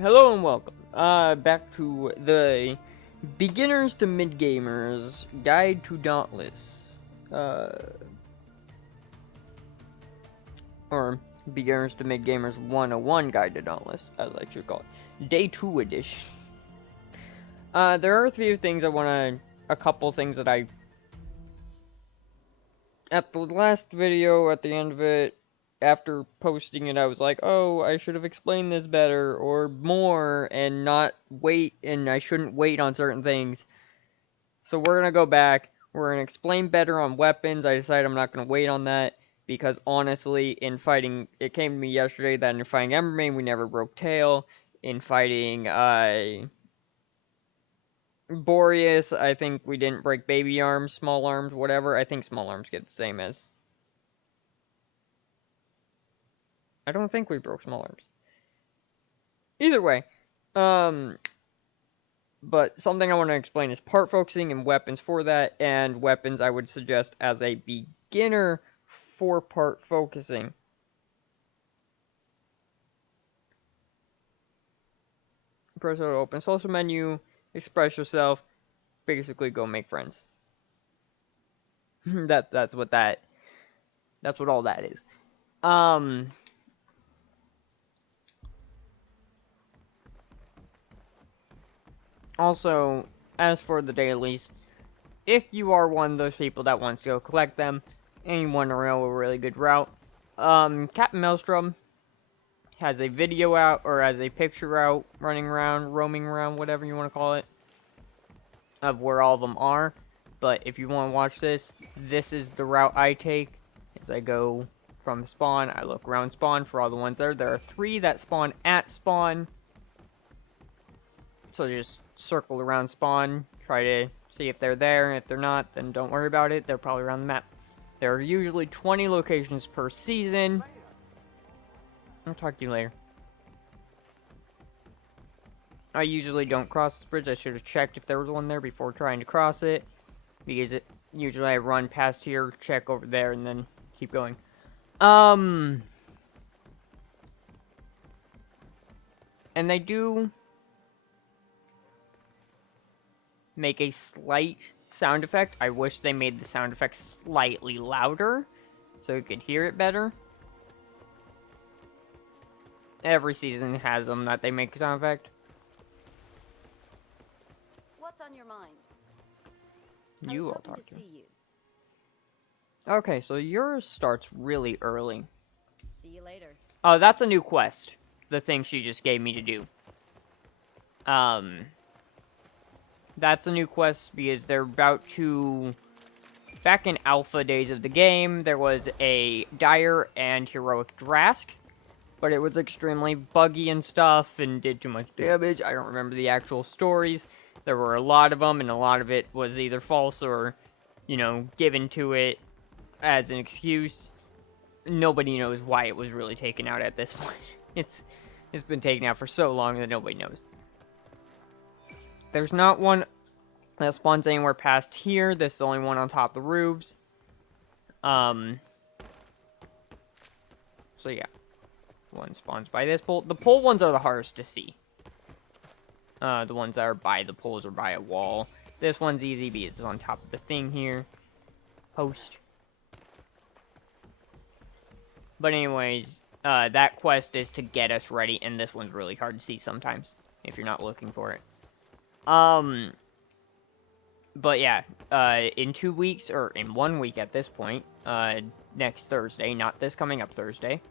Hello and welcome, back to the Beginners to Mid-Gamers Guide to Dauntless, or Beginners to Mid-Gamers 101 Guide to Dauntless, as I should call it, Day 2 edition. There are a few things a couple things that at the last video, at the end of it, after posting it, I was like, oh, I should have explained this better or more and not wait, and I shouldn't wait on certain things. So we're going to go back. We're going to explain better on weapons. I decided I'm not going to wait on that because honestly, in fighting, it came to me yesterday that in fighting Embermane, we never broke tail. In fighting Boreas, I think we didn't break baby arms, small arms, whatever. I think small arms get the same as... I don't think we broke small arms. Either way, but something I want to explain is part focusing and weapons for that, and weapons I would suggest as a beginner for part focusing. Press to open social menu, express yourself, basically go make friends. that's what all that is. Also, as for the dailies, if you are one of those people that wants to go collect them, and you want to know a really good route, Captain Maelstrom has a video out, or has a picture out, running around, roaming around, whatever you want to call it, of where all of them are. But if you want to watch this, this is the route I take. As I go from spawn, I look around spawn for all the ones there. There are 3 that spawn at spawn. So just circle around spawn, try to see if they're there, and if they're not, then don't worry about it, they're probably around the map. There are usually 20 locations per season. I'll talk to you later. I usually don't cross this bridge. I should have checked if there was one there before trying to cross it, because usually I run past here, check over there, and then keep going. And they do make a slight sound effect. I wish they made the sound effect slightly louder so you could hear it better. Every season has them that they make a sound effect. What's on your mind? You all talk to you. Okay, so yours starts really early. See you later. Oh, that's a new quest. The thing she just gave me to do. That's a new quest because they're about to... Back in alpha days of the game, there was a dire and heroic Drask, but it was extremely buggy and stuff and did too much damage. I don't remember the actual stories. There were a lot of them, and a lot of it was either false or, you know, given to it as an excuse. Nobody knows why it was really taken out at this point. It's been taken out for so long that nobody knows. There's not one that spawns anywhere past here. This is the only one on top of the roofs. So yeah. One spawns by this pole. The pole ones are the hardest to see. The ones that are by the poles or by a wall. This one's easy because it's on top of the thing here. Host. But anyways, that quest is to get us ready, and this one's really hard to see sometimes, if you're not looking for it. But yeah, in 2 weeks, or in 1 week at this point, next Thursday, not this coming up Thursday,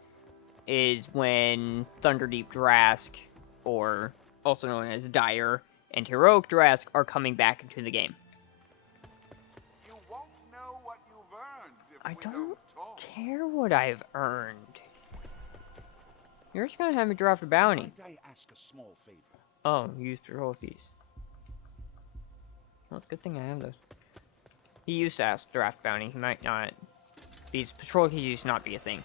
is when Thunderdeep Drask, or also known as Dire, and Heroic Drask are coming back into the game. You won't know what you've earned if I we don't talk. care what I've earned. You're just gonna have me draft a bounty. Might I ask a small favor? Oh, use trophies. Well, it's a good thing I have those. He used to ask draft bounty. He might not. These patrol keys used to not be a thing.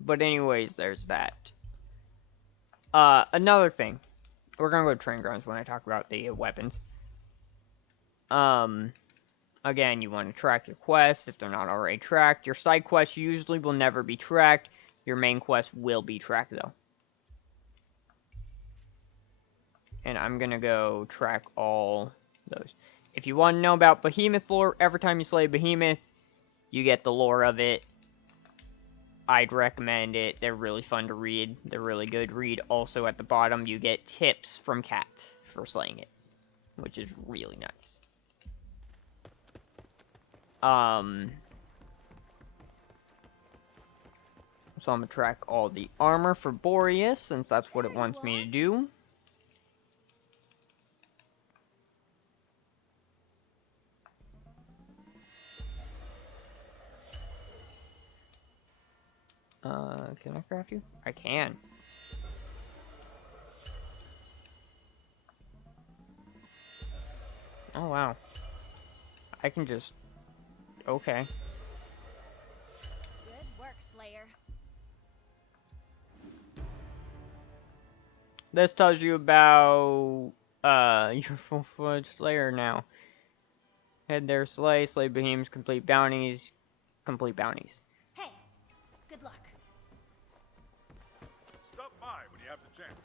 But anyways, there's that. Another thing. We're gonna go to train grounds when I talk about the weapons. Again, you want to track your quests if they're not already tracked. Your side quests usually will never be tracked. Your main quest will be tracked, though. And I'm going to go track all those. If you want to know about Behemoth lore, every time you slay Behemoth, you get the lore of it. I'd recommend it. They're really fun to read. They're really good read. Also, at the bottom, you get tips from Cat for slaying it, which is really nice. So I'm going to track all the armor for Boreas, since that's what it wants me to do. Can I craft you? I can. Oh, wow. I can just... Okay. Good work, Slayer. This tells you about, your full-fledged Slayer now. Head there, slay behemoths, complete bounties. Hey, good luck. Stop by when you have the chance.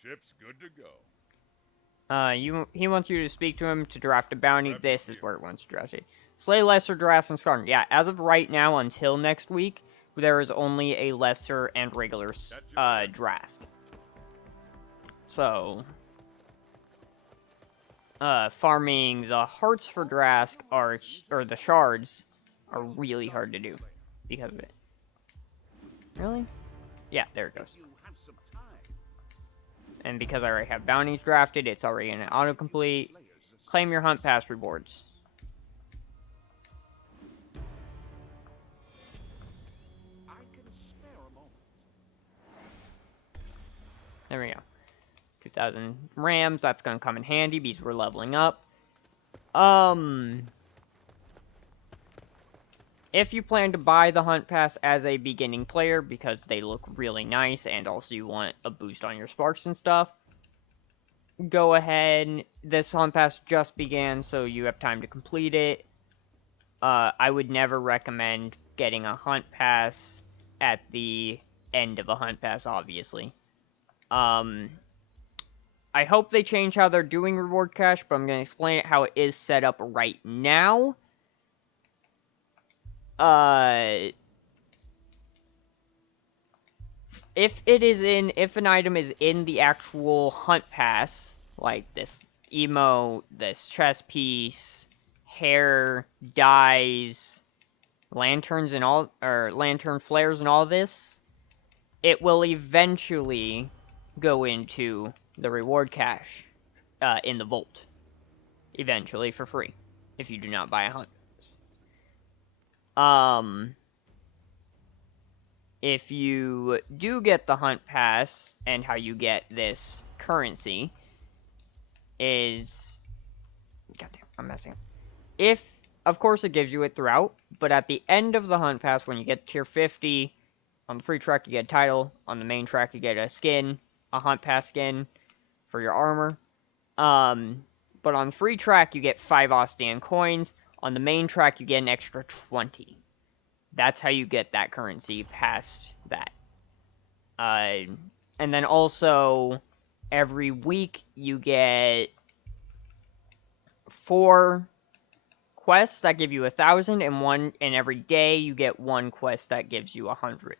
Ship's good to go. He wants you to speak to him to draft a bounty. This is where it wants to draft it. Slay lesser drafts and scarn. Yeah, as of right now, until next week, there is only a lesser and regular draft. So, farming the hearts for Drask or the shards are really hard to do because of it. Really? Yeah, there it goes. And because I already have bounties drafted, it's already in an autocomplete. Claim your hunt pass rewards. There we go. 2,000 rams, that's going to come in handy because we're leveling up. If you plan to buy the hunt pass as a beginning player because they look really nice and also you want a boost on your sparks and stuff, go ahead. This hunt pass just began, so you have time to complete it. I would never recommend getting a hunt pass at the end of a hunt pass, obviously. I hope they change how they're doing reward cache, but I'm going to explain it how it is set up right now. If an item is in the actual hunt pass, like this emote, this chest piece, hair, dyes, lanterns and all, or lantern flares and all this, it will eventually go into the reward cache, in the vault. Eventually for free, if you do not buy a hunt. If you do get the hunt pass, and how you get this currency is... Goddamn, I'm messing up. Of course it gives you it throughout, but at the end of the hunt pass, when you get to tier 50, on the free track you get a title, on the main track you get a skin, a hunt pass skin for your armor. But on the free track you get 5 Ostian coins, on the main track you get an extra 20. That's how you get that currency past that. And then also, every week you get 4 quests that give you 1,000, and every day you get 1 quest that gives you 100.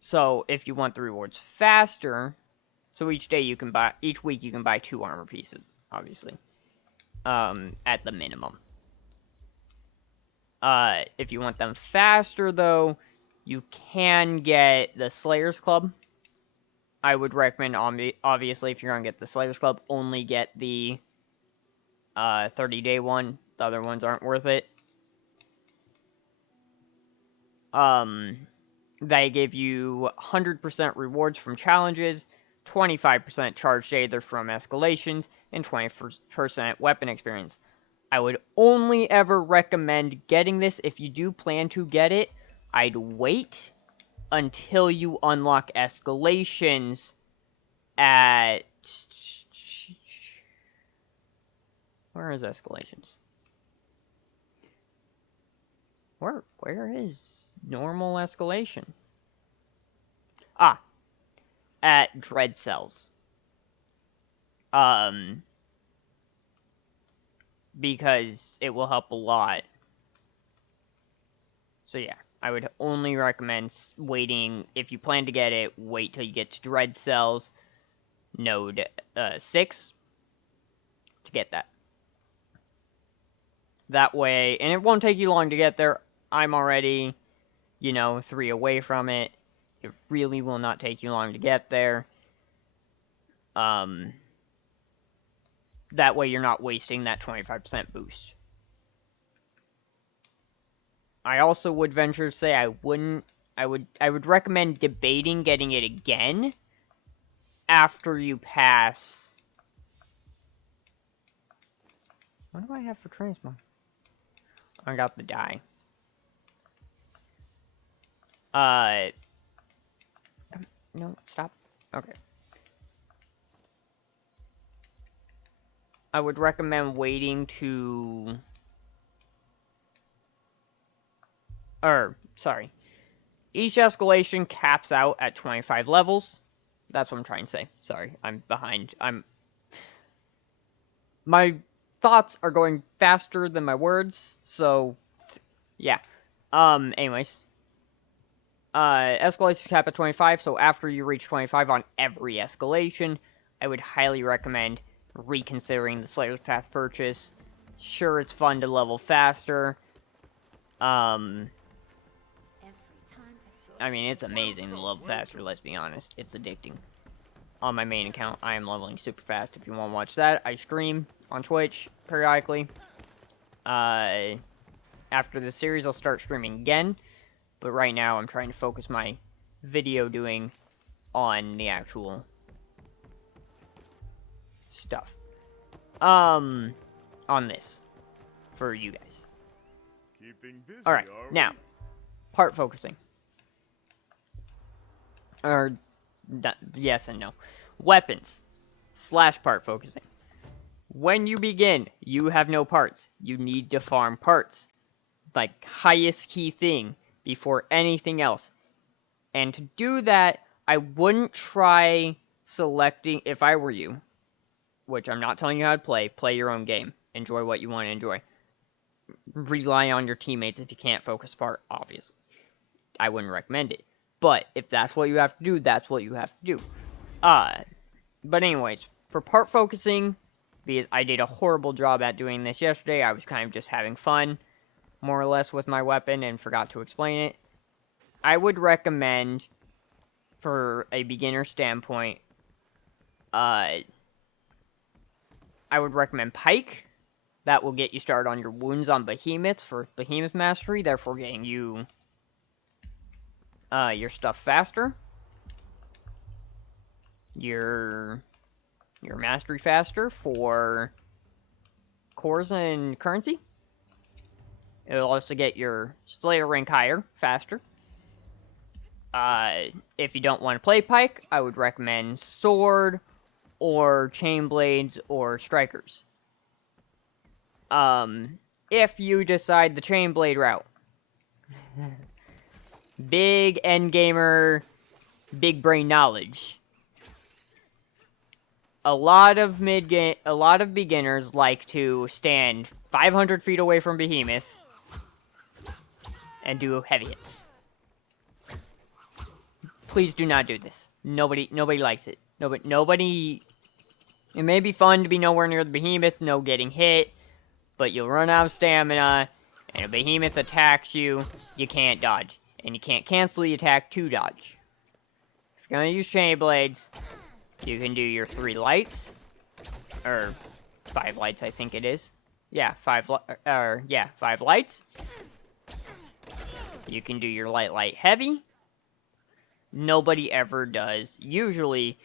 So if you want the rewards faster, so each week you can buy 2 armor pieces, obviously. At the minimum. If you want them faster, though, you can get the Slayer's Club. I would recommend, obviously, if you're going to get the Slayer's Club, only get the 30-day one. The other ones aren't worth it. They give you 100% rewards from challenges, 25% charged either from escalations, and 20% weapon experience. I would only ever recommend getting this if you do plan to get it. I'd wait until you unlock escalations at... Where is escalations? Where is normal escalation? Ah, at dread cells. Because it will help a lot. So yeah, I would only recommend waiting, if you plan to get it, wait till you get to dread cells, node 6, to get that. That way, and it won't take you long to get there. I'm already, 3 away from it. It really will not take you long to get there. That way you're not wasting that 25% boost. I also would venture to say I would recommend debating getting it again after you pass. What do I have for transmog? I got the die. No, stop. Okay. I would recommend waiting to... sorry. Each escalation caps out at 25 levels. That's what I'm trying to say. Sorry, I'm behind. My thoughts are going faster than my words, so... yeah. Anyways. Escalation cap at 25, so after you reach 25 on every escalation, I would highly recommend reconsidering the Slayer's Path purchase. Sure, it's fun to level faster. I mean, it's amazing to level faster, let's be honest. It's addicting. On my main account, I am leveling super fast. If you want to watch that, I stream on Twitch periodically. After this series, I'll start streaming again. But right now, I'm trying to focus my video doing on the actual stuff. On this. For you guys. Keeping busy, Alright, now. Part focusing. Yes and no. Weapons. / part focusing. When you begin, you have no parts. You need to farm parts. Like, highest key thing. Before anything else. And to do that, I wouldn't try selecting, if I were you, which I'm not telling you how to play your own game. Enjoy what you want to enjoy. Rely on your teammates if you can't focus part, obviously. I wouldn't recommend it. But if that's what you have to do, that's what you have to do. But anyways, for part focusing, because I did a horrible job at doing this yesterday, I was kind of just having fun. More or less with my weapon and forgot to explain it. I would recommend, for a beginner standpoint, I would recommend Pike. That will get you started on your wounds on behemoths for behemoth mastery, therefore getting you your stuff faster. Your mastery faster for cores and currency. It'll also get your Slayer rank higher, faster. If you don't want to play Pike, I would recommend Sword, or Chain Blades, or Strikers. If you decide the Chain Blade route. Big endgamer, big brain knowledge. A lot of beginners like to stand 500 feet away from Behemoth and do heavy hits. Please do not do this. Nobody likes it. Nobody. It may be fun to be nowhere near the behemoth, no getting hit, but you'll run out of stamina, and a behemoth attacks you, you can't dodge, and you can't cancel the attack to dodge. If you're gonna use chain blades, you can do your 3 lights, or 5 lights, I think it is. Yeah, 5 lights. You can do your light, heavy. Nobody ever does. Usually,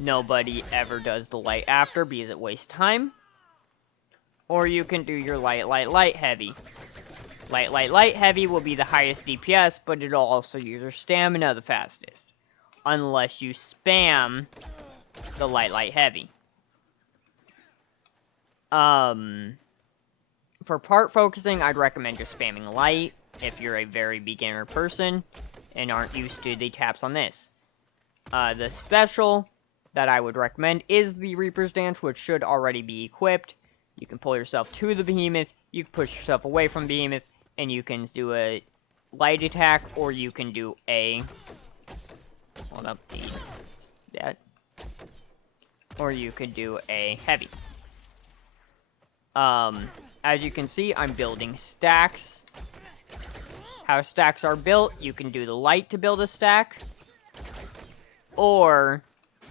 nobody ever does the light after because it wastes time. Or you can do your light, heavy. Light, heavy will be the highest DPS, but it'll also use your stamina the fastest. unless you spam the light, light, heavy. For part focusing, I'd recommend just spamming light if you're a very beginner person and aren't used to the taps on this. The special that I would recommend is the Reaper's Dance, which should already be equipped. You can pull yourself to the behemoth, you can push yourself away from behemoth, and you can do a light attack, or you can do a... Hold up, that. Or you could do a heavy. As you can see, I'm building stacks. How stacks are built, you can do the light to build a stack, or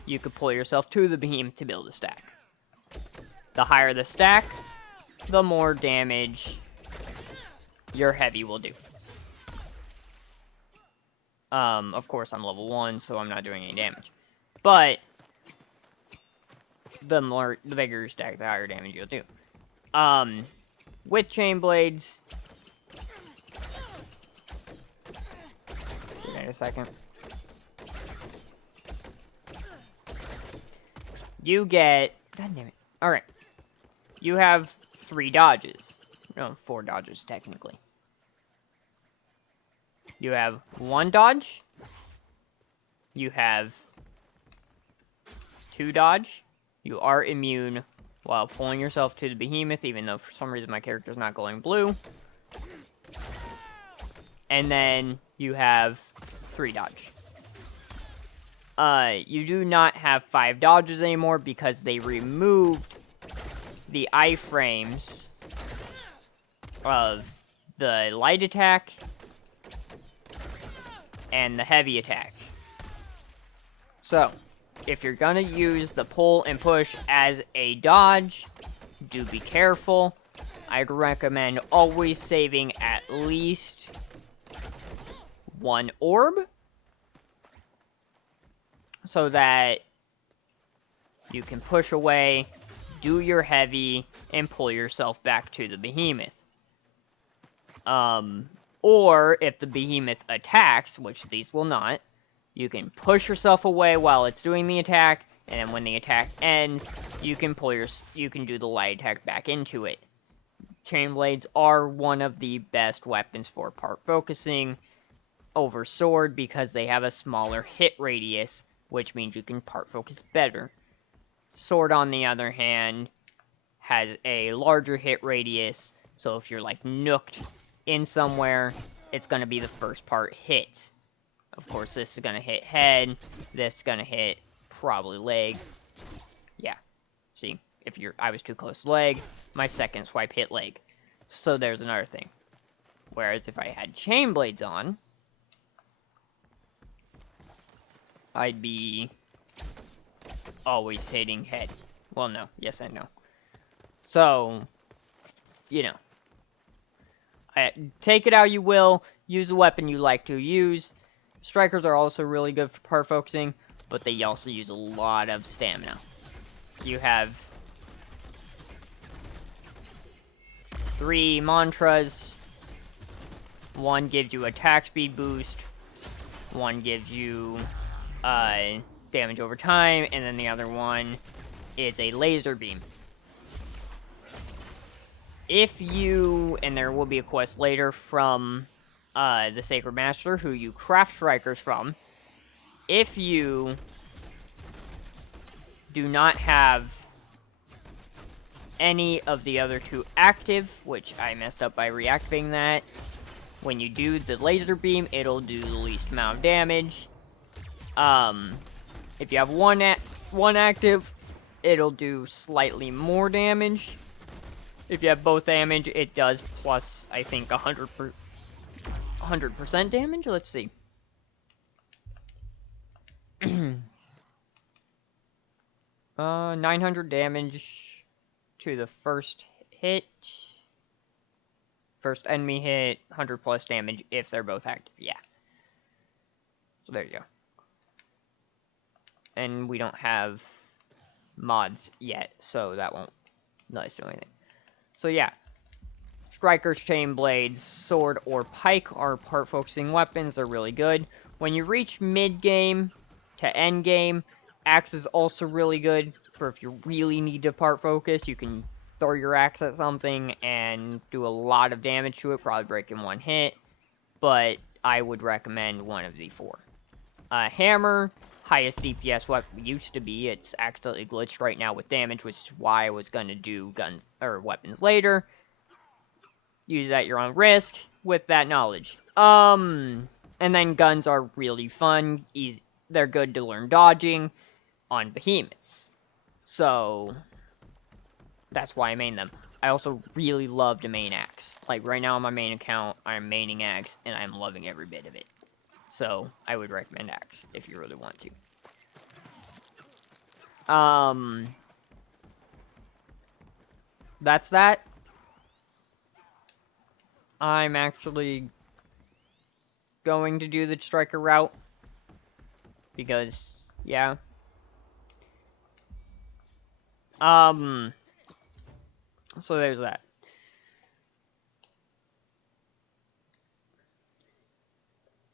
you could pull yourself to the beam to build a stack. The higher the stack, the more damage your heavy will do. Of course, I'm level 1, so I'm not doing any damage. But the bigger your stack, the higher damage you'll do. With chain blades... Wait a second. You get... God damn it. Alright. You have 3 dodges. No, 4 dodges, technically. You have 1 dodge. You have 2 dodge. You are immune while pulling yourself to the behemoth, even though for some reason my character's not glowing blue. And then you have 3 dodge. You do not have 5 dodges anymore because they removed the iframes of the light attack and the heavy attack. So, if you're gonna use the pull and push as a dodge, do be careful. I'd recommend always saving at least 1 orb, so that you can push away, do your heavy, and pull yourself back to the behemoth. Or, if the behemoth attacks, which these will not, you can push yourself away while it's doing the attack, and then when the attack ends, you can do the light attack back into it. Chain blades are one of the best weapons for part focusing over sword because they have a smaller hit radius, which means you can part focus better. Sword, on the other hand, has a larger hit radius, so if you're like nooked in somewhere, it's going to be the first part hit. Of course, this is going to hit head, this is going to hit probably leg. Yeah. See, I was too close to leg, my second swipe hit leg. So there's another thing. Whereas if I had chain blades on, I'd be always hitting head. Well, no. Yes and no. So, you know. Take it how you will. Use the weapon you like to use. Strikers are also really good for part focusing, but they also use a lot of stamina. You have 3 mantras. 1 gives you attack speed boost. 1 gives you damage over time, and then the other one is a laser beam. If you, and there will be a quest later from the Sacred Master, who you craft strikers from, if you do not have any of the other 2 active, which I messed up by reactivating that, when you do the laser beam, it'll do the least amount of damage. If you have one active, it'll do slightly more damage. If you have both damage, it does plus, I think, 100% damage? Let's see. 900 damage to the first hit. First enemy hit, 100 plus damage if they're both active. Yeah. So there you go. And we don't have mods yet, so that won't let us do anything. So yeah, strikers, chain blades, sword, or pike are part focusing weapons. They're really good. When you reach mid-game, to end game. Axe is also really good for if you really need to part focus. You can throw your axe at something and do a lot of damage to it, probably break in one hit. But I would recommend one of the four. Hammer, highest DPS weapon used to be. It's accidentally glitched right now with damage, which is why I was gonna do guns or weapons later. Use at your own risk with that knowledge. And then guns are really fun. They're good to learn dodging on behemoths. So that's why I main them. I also really love to main axe. Like right now on my main account, I'm maining axe and I'm loving every bit of it. So I would recommend axe if you really want to. That's that. I'm actually going to do the striker route because, yeah. So there's that.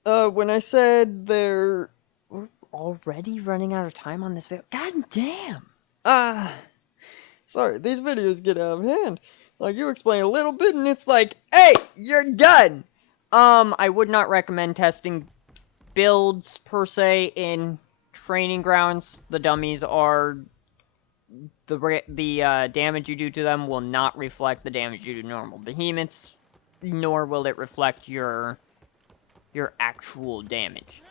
When I said we're already running out of time on this video. God damn. Sorry, these videos get out of hand. Like, you explain a little bit and it's like, hey, you're done. I would not recommend testing builds, per se, in training grounds. The dummies are... The damage you do to them will not reflect the damage you do to normal behemoths, nor will it reflect your actual damage.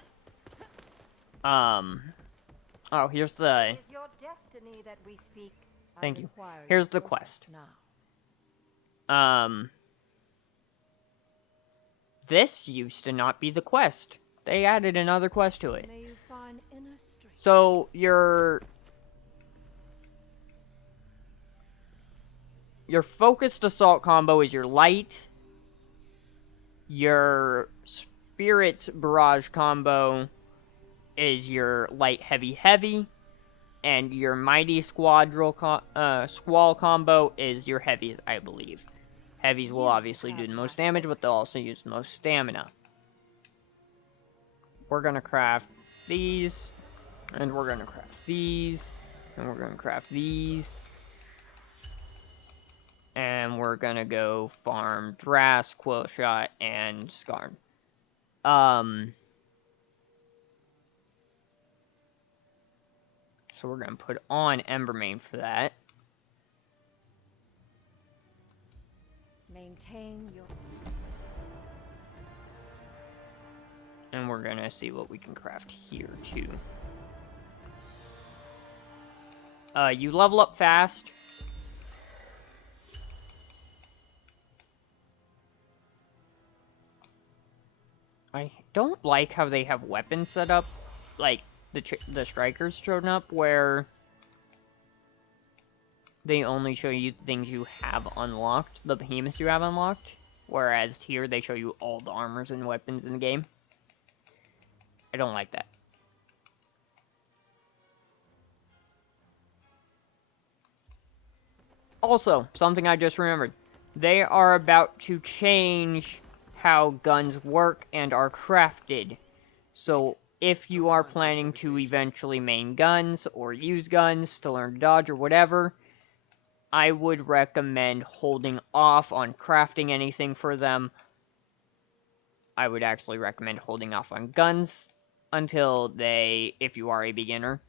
Oh, here's the... It is your destiny that we speak. Thank you. Here's the quest. This used to not be the quest. They added another quest to it. So, your focused assault combo is your light. Your spirit barrage combo is your light heavy heavy. And your mighty squall combo is your heavies, I believe. Heavies will obviously do the most damage, but they'll also use the most stamina. We're gonna craft these, and we're gonna craft these, and we're gonna craft these. And we're gonna go farm Drask, Quillshot, and Skarn. So we're gonna put on Embermane for that. Maintain your... And we're gonna see what we can craft here, too. You level up fast. I don't like how they have weapons set up, like the strikers shown up, where they only show you things you have unlocked, the behemoths you have unlocked, whereas here they show you all the armors and weapons in the game. I don't like that. Also, something I just remembered. They are about to change how guns work and are crafted. So, if you are planning to eventually main guns, or use guns to learn to dodge or whatever, I would recommend holding off on crafting anything for them. I would actually recommend holding off on guns until if you are a beginner.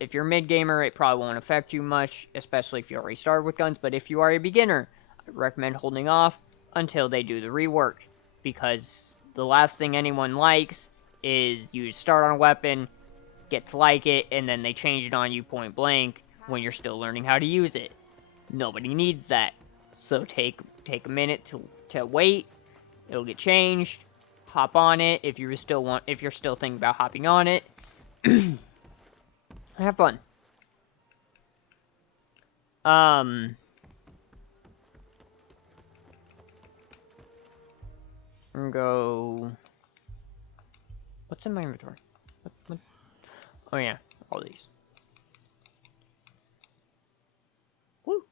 If you're a mid-gamer, it probably won't affect you much, especially if you already started with guns, but if you are a beginner, I recommend holding off until they do the rework, because the last thing anyone likes is you start on a weapon, get to like it, and then they change it on you point blank when you're still learning how to use it. Nobody needs that. So take a minute to wait. It'll get changed. Hop on it if you're still thinking about hopping on it. Have fun. Go. What's in my inventory? What? Oh yeah, all these. Woo.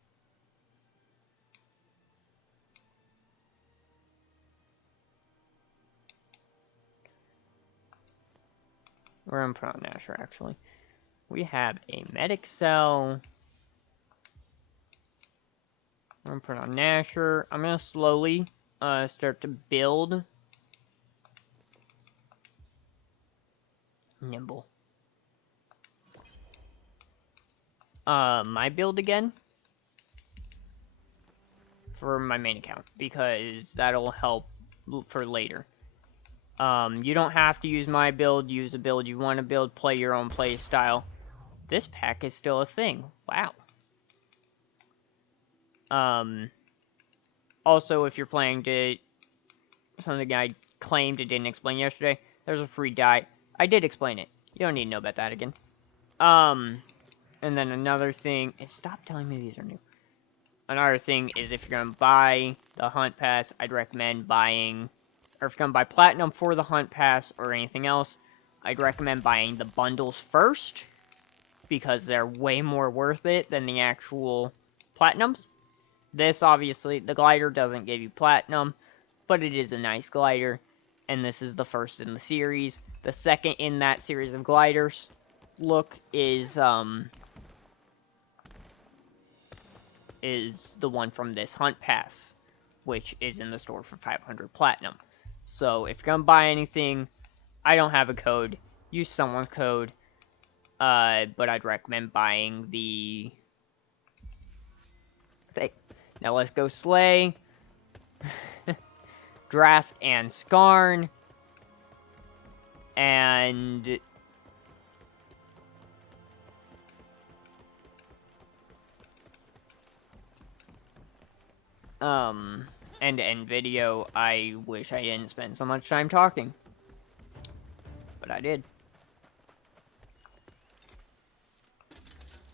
We're gonna put on Nasher, actually. We have a medic cell. I'm gonna put on Nasher. I'm gonna slowly start to build. Nimble. My build again. For my main account. Because that'll help for later. You don't have to use my build. Use a build you want to build. Play your own play style. This pack is still a thing. Wow. Also, if you're playing to something I claimed I didn't explain yesterday, there's a free dye. I did explain it. You don't need to know about that again. And then another thing is, stop telling me these are new. Another thing is, if you're gonna buy the Hunt Pass, I'd recommend buying, or if you're gonna buy Platinum for the Hunt Pass or anything else, I'd recommend buying the bundles first, because they're way more worth it than the actual Platinums. This, obviously, the glider doesn't give you Platinum, but it is a nice glider, and this is the first in the series. The second in that series of gliders look is the one from this Hunt Pass, which is in the store for 500 Platinum. So, if you're gonna buy anything, I don't have a code. Use someone's code. But I'd recommend buying the thing. Now let's go slay Drask and Skarn. And end video. I wish I didn't spend so much time talking, but I did.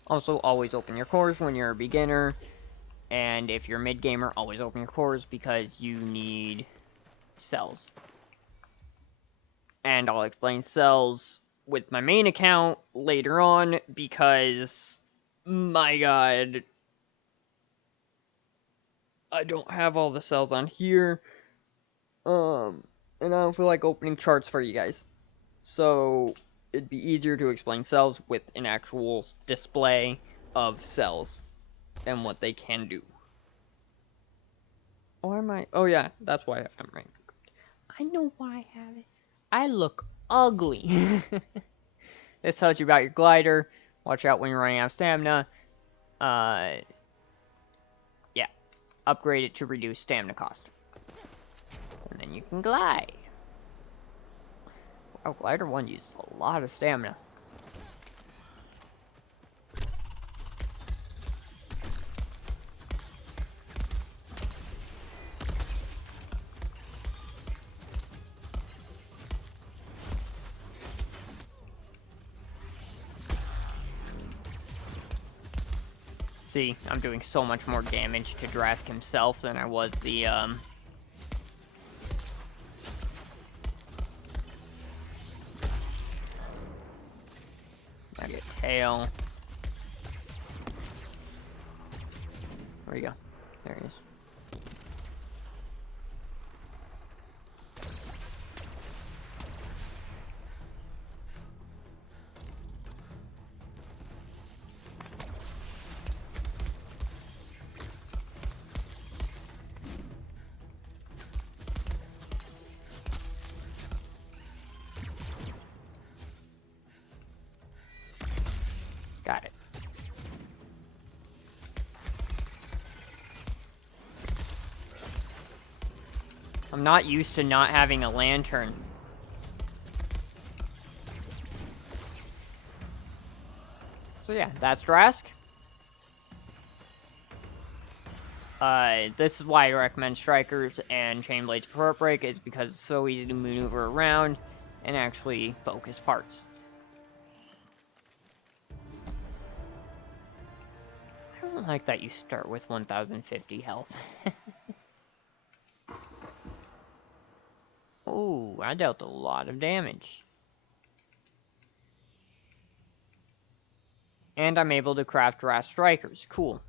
Also, always open your cores when you're a beginner, and if you're a mid-gamer, always open your cores because you need cells. And I'll explain cells with my main account later on, because, my god, I don't have all the cells on here, and I don't feel like opening charts for you guys. So it'd be easier to explain cells with an actual display of cells and what they can do. Or am I? Oh yeah, that's why I have them ranked. I know why I have it. I look ugly. This tells you about your glider. Watch out when you're running out of stamina. Yeah. Upgrade it to reduce stamina cost. And then you can glide. Wow, Glider 1 uses a lot of stamina. See, I'm doing so much more damage to Drask himself than I was the, I get tail. Where you go? There he is. Got it. I'm not used to not having a lantern. So yeah, that's Drask. This is why I recommend Strikers and Chain Blades for Heartbreak, is because it's so easy to maneuver around and actually focus parts. I don't like that you start with 1050 health. Oh, I dealt a lot of damage. And I'm able to craft Drask Strikers. Cool.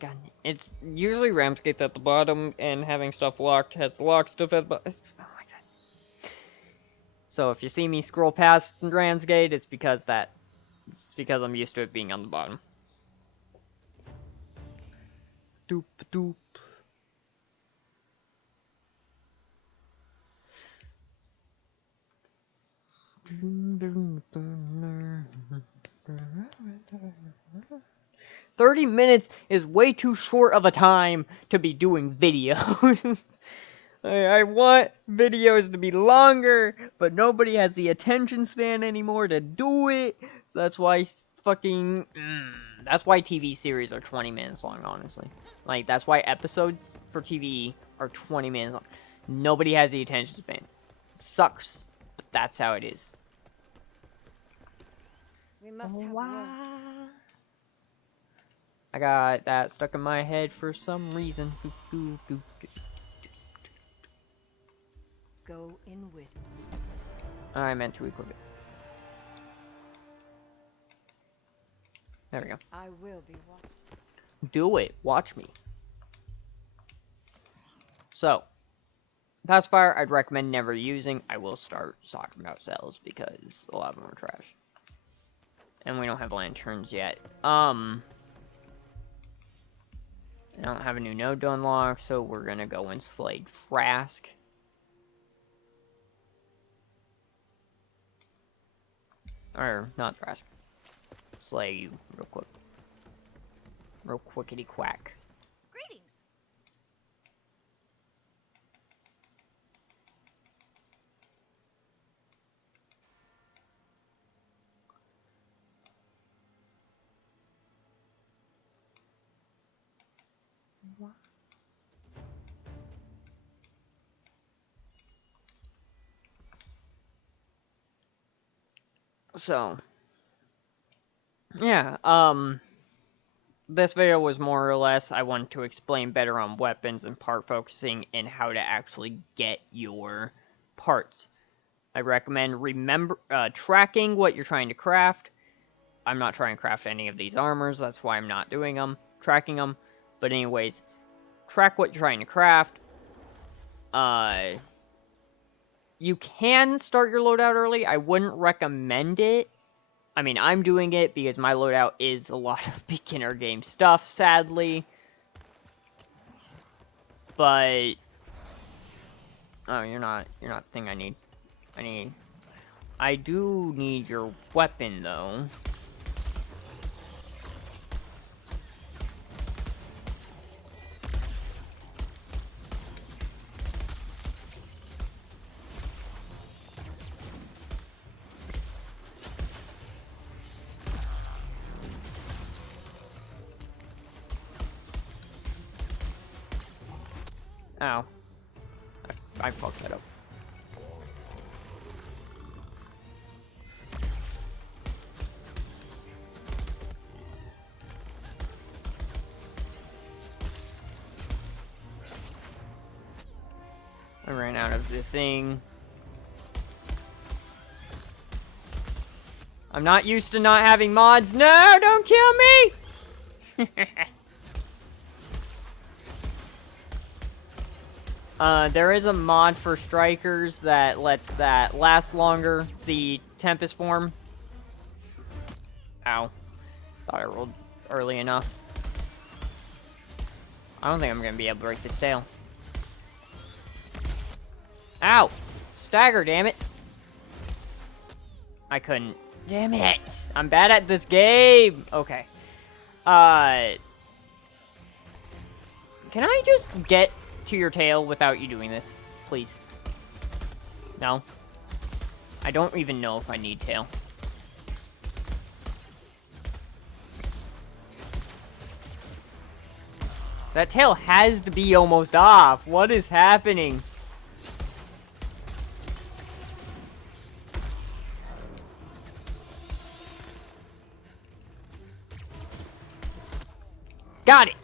God, it's usually Ramsgate's at the bottom, and having stuff locked has locked stuff at the bottom. Oh my god. So if you see me scroll past Ramsgate, it's because I'm used to it being on the bottom. Doop doop. "30 minutes is way too short of a time to be doing videos." I want videos to be longer, but nobody has the attention span anymore to do it. So that's why that's why TV series are 20 minutes long, honestly. Like, that's why episodes for TV are 20 minutes long. Nobody has the attention span. Sucks, but that's how it is. We must have words. I got that stuck in my head for some reason. Go in with. I meant to equip it. There we go. I will be watching. Do it. Watch me. So, pacifier I'd recommend never using. I will start talking about cells because a lot of them are trash. And we don't have lanterns yet. I don't have a new node to unlock, so we're gonna go and slay Trask. Or, not Trask. Slay you real quick. Real quickity quack. Greetings. So, yeah, this video was more or less, I wanted to explain better on weapons and part focusing and how to actually get your parts. I recommend tracking what you're trying to craft. I'm not trying to craft any of these armors, that's why I'm not doing them, tracking them. But anyways, track what you're trying to craft. You can start your loadout early. I wouldn't recommend it. I mean, I'm doing it because my loadout is a lot of beginner game stuff, sadly. But oh, you're not the thing I need. I do need your weapon though. Ow. I fucked that up. I ran out of the thing. I'm not used to not having mods. No, don't kill me! There is a mod for strikers that lets that last longer, the Tempest form. Ow. Thought I rolled early enough. I don't think I'm gonna be able to break this tail. Ow! Stagger, damn it! I couldn't. Damn it! I'm bad at this game! Okay. Can I just get to your tail without you doing this, please? No? I don't even know if I need tail. That tail has to be almost off. What is happening? Got it!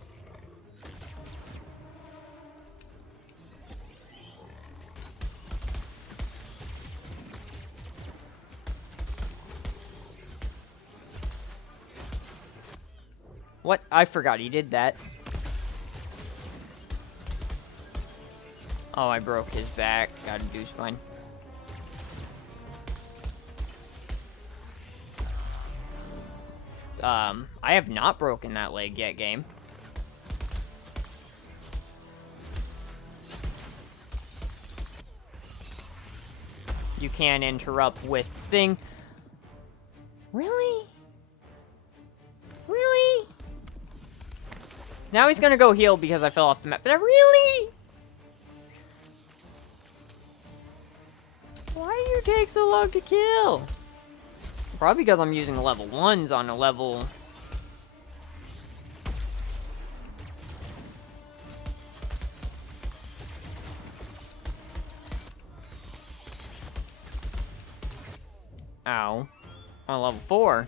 What? I forgot he did that. Oh, I broke his back. Gotta do spine. I have not broken that leg yet, game. You can't interrupt with thing. Really? Really? Now he's gonna go heal because I fell off the map. But really? Why do you take so long to kill? Probably because I'm using level 1s on a level... Ow. On level 4.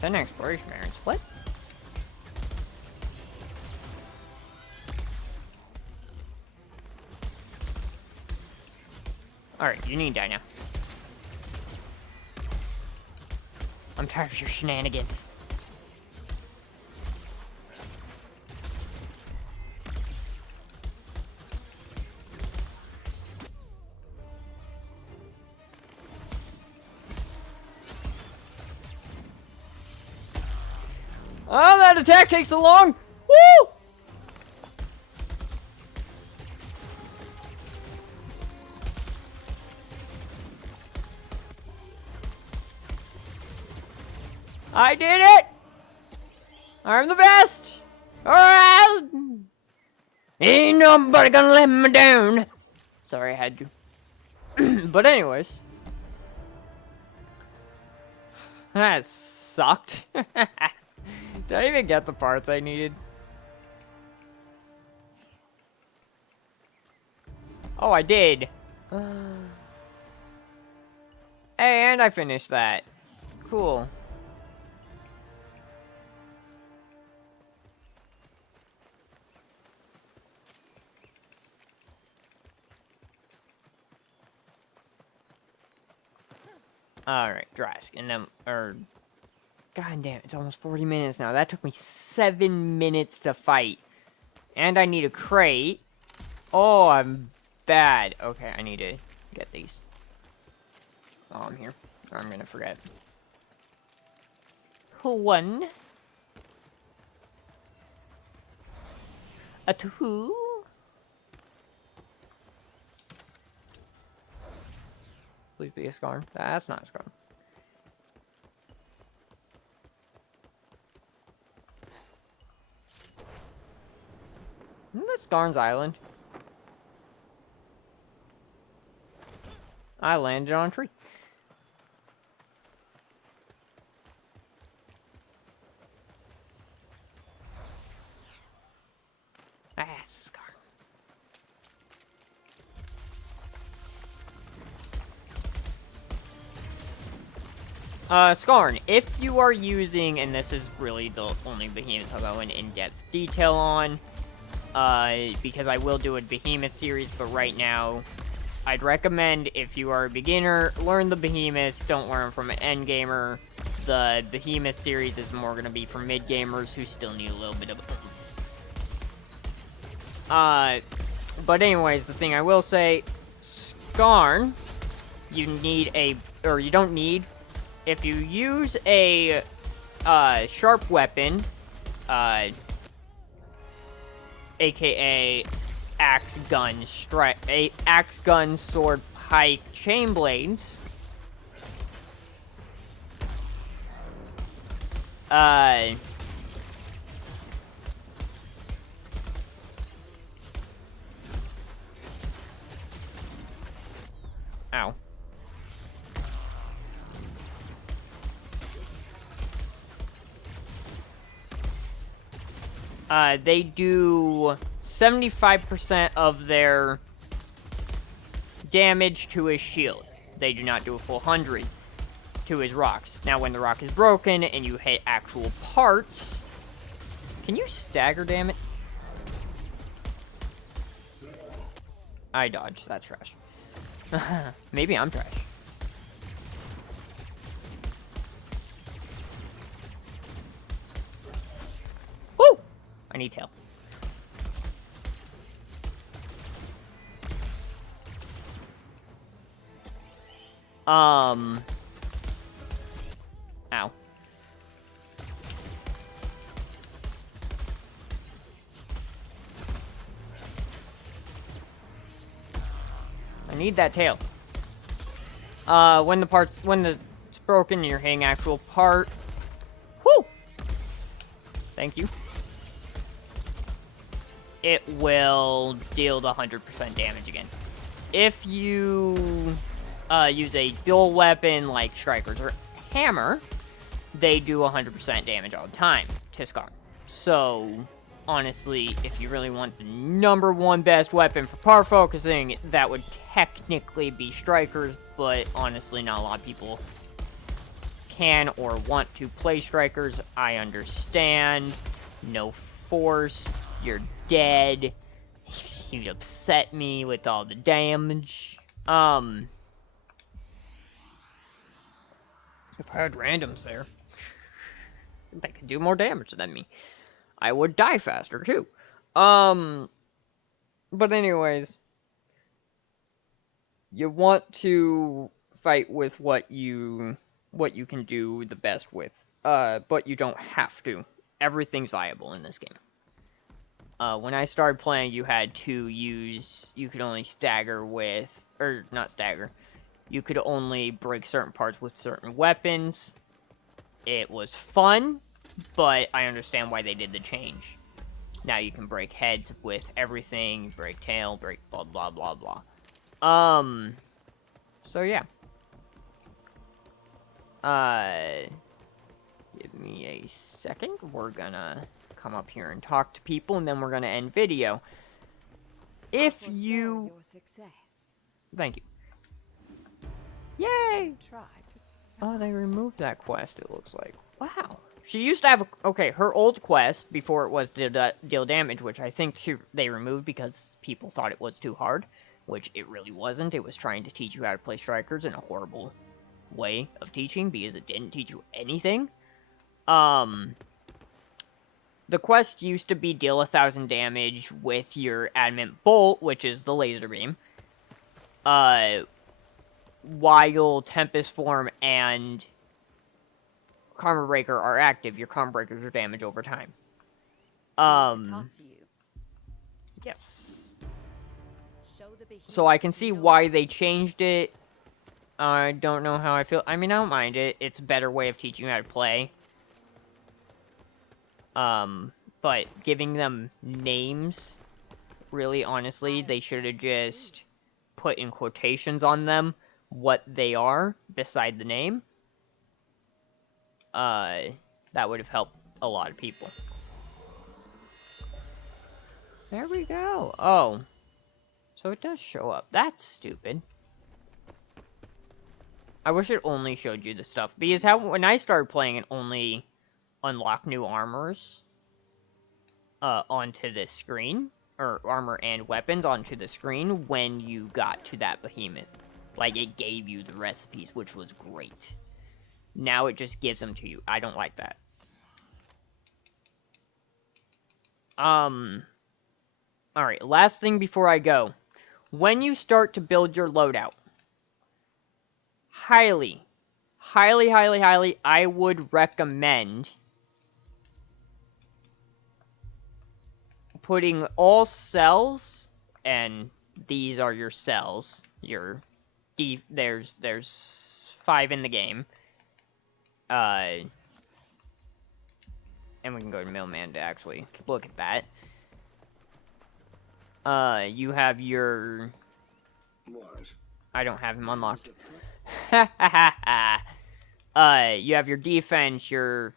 Ten exploration errands. What? Alright, you need to die now. I'm tired of your shenanigans. Oh, that attack takes so long! Woo! I did it! I'm the best! Alright! Ain't nobody gonna let me down! Sorry, I had to. But anyways. That sucked. Did I even get the parts I needed? Oh, I did. And I finished that. Cool. Alright, Drask, and then, god damn, it's almost 40 minutes now. That took me 7 minutes to fight. And I need a crate. Oh, I'm bad. Okay, I need to get these. Oh, I'm here. Or I'm gonna forget. One. A two. Please be a Scarn. That's not a Scarn. Isn't this Scarn's Island? I landed on a tree. Ah, Scarn. Scarn, if you are using, and this is really the only behemoth I'll go in in-depth detail on, because I will do a behemoth series, but right now, I'd recommend if you are a beginner, learn the behemoths, don't learn from an endgamer. The behemoth series is more gonna be for mid-gamers who still need a little bit of but anyways, the thing I will say, Scarn, you need a, or you don't need, if you use a, sharp weapon, aka axe gun, axe gun, sword, pike, chain blades, ow. They do 75% of their damage to his shield. They do not do a full 100 to his rocks. Now, when the rock is broken and you hit actual parts... Can you stagger, damn it? I dodged. That's trash. Maybe I'm trash. Woo! I need tail. Ow. I need that tail. When it's broken and you're hitting actual part. Whoo! Thank you. It will deal the 100% damage again. If you use a dual weapon like Strikers or Hammer, they do 100% damage all the time to Scar. So, honestly, if you really want the #1 best weapon for part focusing, that would technically be Strikers, but honestly, not a lot of people can or want to play Strikers. I understand. No force. You're dead. You'd upset me with all the damage. If I had randoms there, they could do more damage than me. I would die faster, too. But anyways, you want to fight with what you can do the best with. But you don't have to. Everything's viable in this game. When I started playing, you had to use... You could only stagger with... Or, not stagger. You could only break certain parts with certain weapons. It was fun, but I understand why they did the change. Now you can break heads with everything, break tail, break blah blah blah blah. So yeah. Give me a second. We're gonna come up here and talk to people, and then we're gonna end video. If you... Your success. Thank you. Yay! Try to... Oh, they removed that quest, it looks like. Wow. She used to have... Okay, her old quest, before it was deal damage, which I think they removed because people thought it was too hard, which it really wasn't. It was trying to teach you how to play Strikers in a horrible way of teaching, because it didn't teach you anything. The quest used to be deal 1,000 damage with your Adamant Bolt, which is the laser beam. While Tempest Form and Karma Breaker are active, your Karma Breakers are damage over time. To talk to you. Yes. Show the So I can see why they changed it. I don't know how I feel. I mean, I don't mind it. It's a better way of teaching you how to play. But giving them names, really, honestly, they should have just put in quotations on them what they are beside the name. That would have helped a lot of people. There we go. Oh. So it does show up. That's stupid. I wish it only showed you the stuff. Because when I started playing, it only unlocked new armors onto this screen. Or armor and weapons onto the screen when you got to that behemoth. Like, it gave you the recipes, which was great. Now it just gives them to you. I don't like that. Alright, last thing before I go. When you start to build your loadout, highly, I would recommend putting all cells, and these are your cells, there's 5 in the game, and we can go to Millman to actually look at that. You have your... What? I don't have him unlocked. You have your defense, your...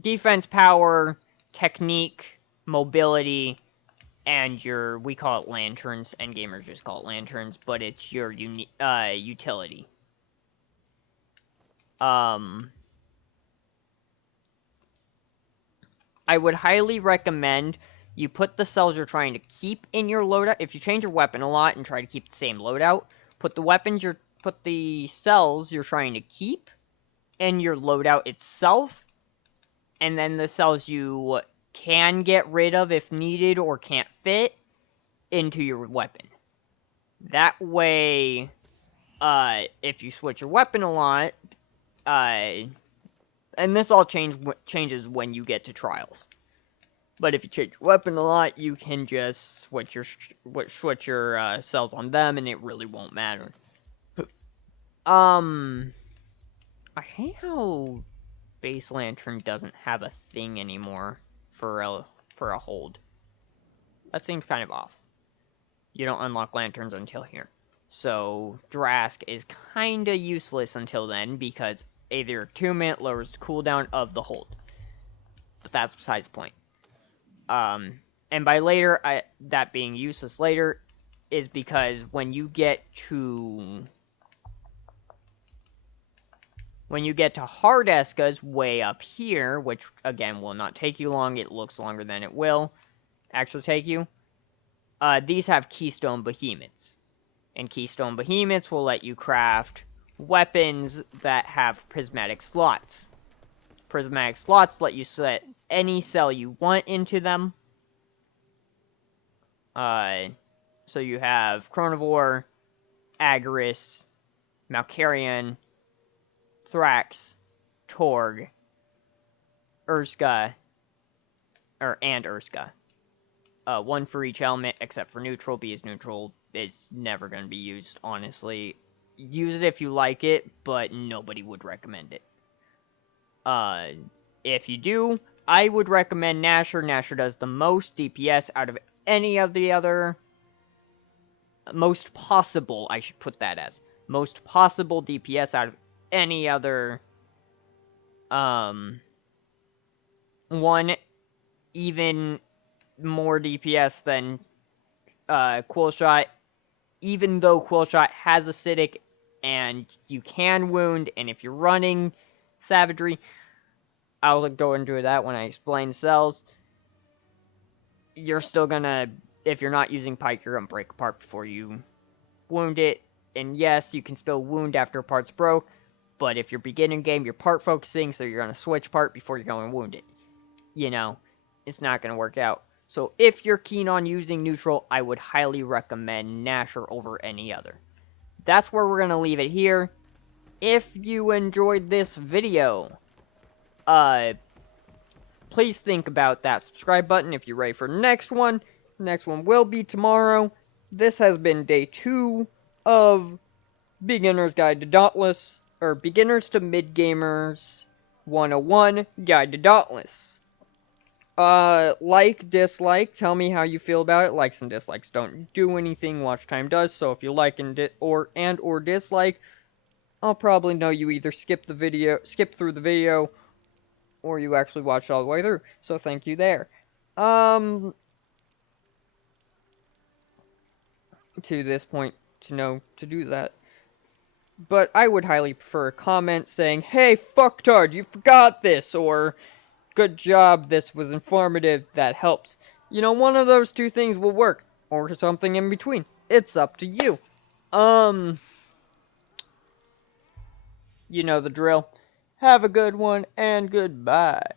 defense, power, technique, mobility, and your... We call it lanterns, and gamers just call it lanterns, but it's your utility. I would highly recommend you put the cells you're trying to keep in your loadout. If you change your weapon a lot and try to keep the same loadout, put the cells you're trying to keep in your loadout itself, and then the cells you can get rid of if needed or can't fit into your weapon. That way, if you switch your weapon a lot, and this all changes when you get to trials. But if you change your weapon a lot, you can just switch your cells on them, and it really won't matter. I hate how Base Lantern doesn't have a thing anymore for a hold. That seems kind of off. You don't unlock lanterns until here. So Drask is kinda useless until then, because either attunement lowers the cooldown of the hold. But that's besides the point. And by later, that being useless later, is because when you get to hard Eskas way up here, which again will not take you long, it looks longer than it will actually take you. These have Keystone Behemoths. And Keystone Behemoths will let you craft weapons that have prismatic slots. Prismatic slots let you set any cell you want into them. So you have Chronivore, Agaris, Malkarian, Thrax, Torg, Urska, and Urska. One for each element, except for neutral, because neutral is never going to be used, honestly. Use it if you like it, but nobody would recommend it. If you do, I would recommend Nasher. Nasher does the most DPS out of any of the other... Most possible, I should put that as. Most possible DPS out of any other... one even more DPS than Quillshot, even though Quillshot has acidic and you can wound, and if you're running Savagery, I'll go into that when I explain cells, you're still gonna, if you're not using Pike, you're gonna break apart before you wound it, and yes, you can still wound after a part's broke, but if you're beginning game, you're part focusing, so you're gonna switch part before you're going to wound it. You know, it's not gonna work out. So if you're keen on using neutral, I would highly recommend Nasher over any other. That's where we're going to leave it here. If you enjoyed this video, please think about that subscribe button if you're ready for the next one. The next one will be tomorrow. This has been day 2 of Beginner's Guide to Dauntless, or Beginners to Mid-Gamers 101 Guide to Dauntless. Like, dislike, tell me how you feel about it. Likes and dislikes don't do anything, watch time does, so if you like or dislike, I'll probably know you either skip through the video, or you actually watched all the way through, so thank you there. To this point, to know to do that. But I would highly prefer a comment saying, hey, fucktard, you forgot this, or... good job, this was informative, that helps. You know, one of those two things will work, or something in between. It's up to you. You know the drill. Have a good one, and goodbye.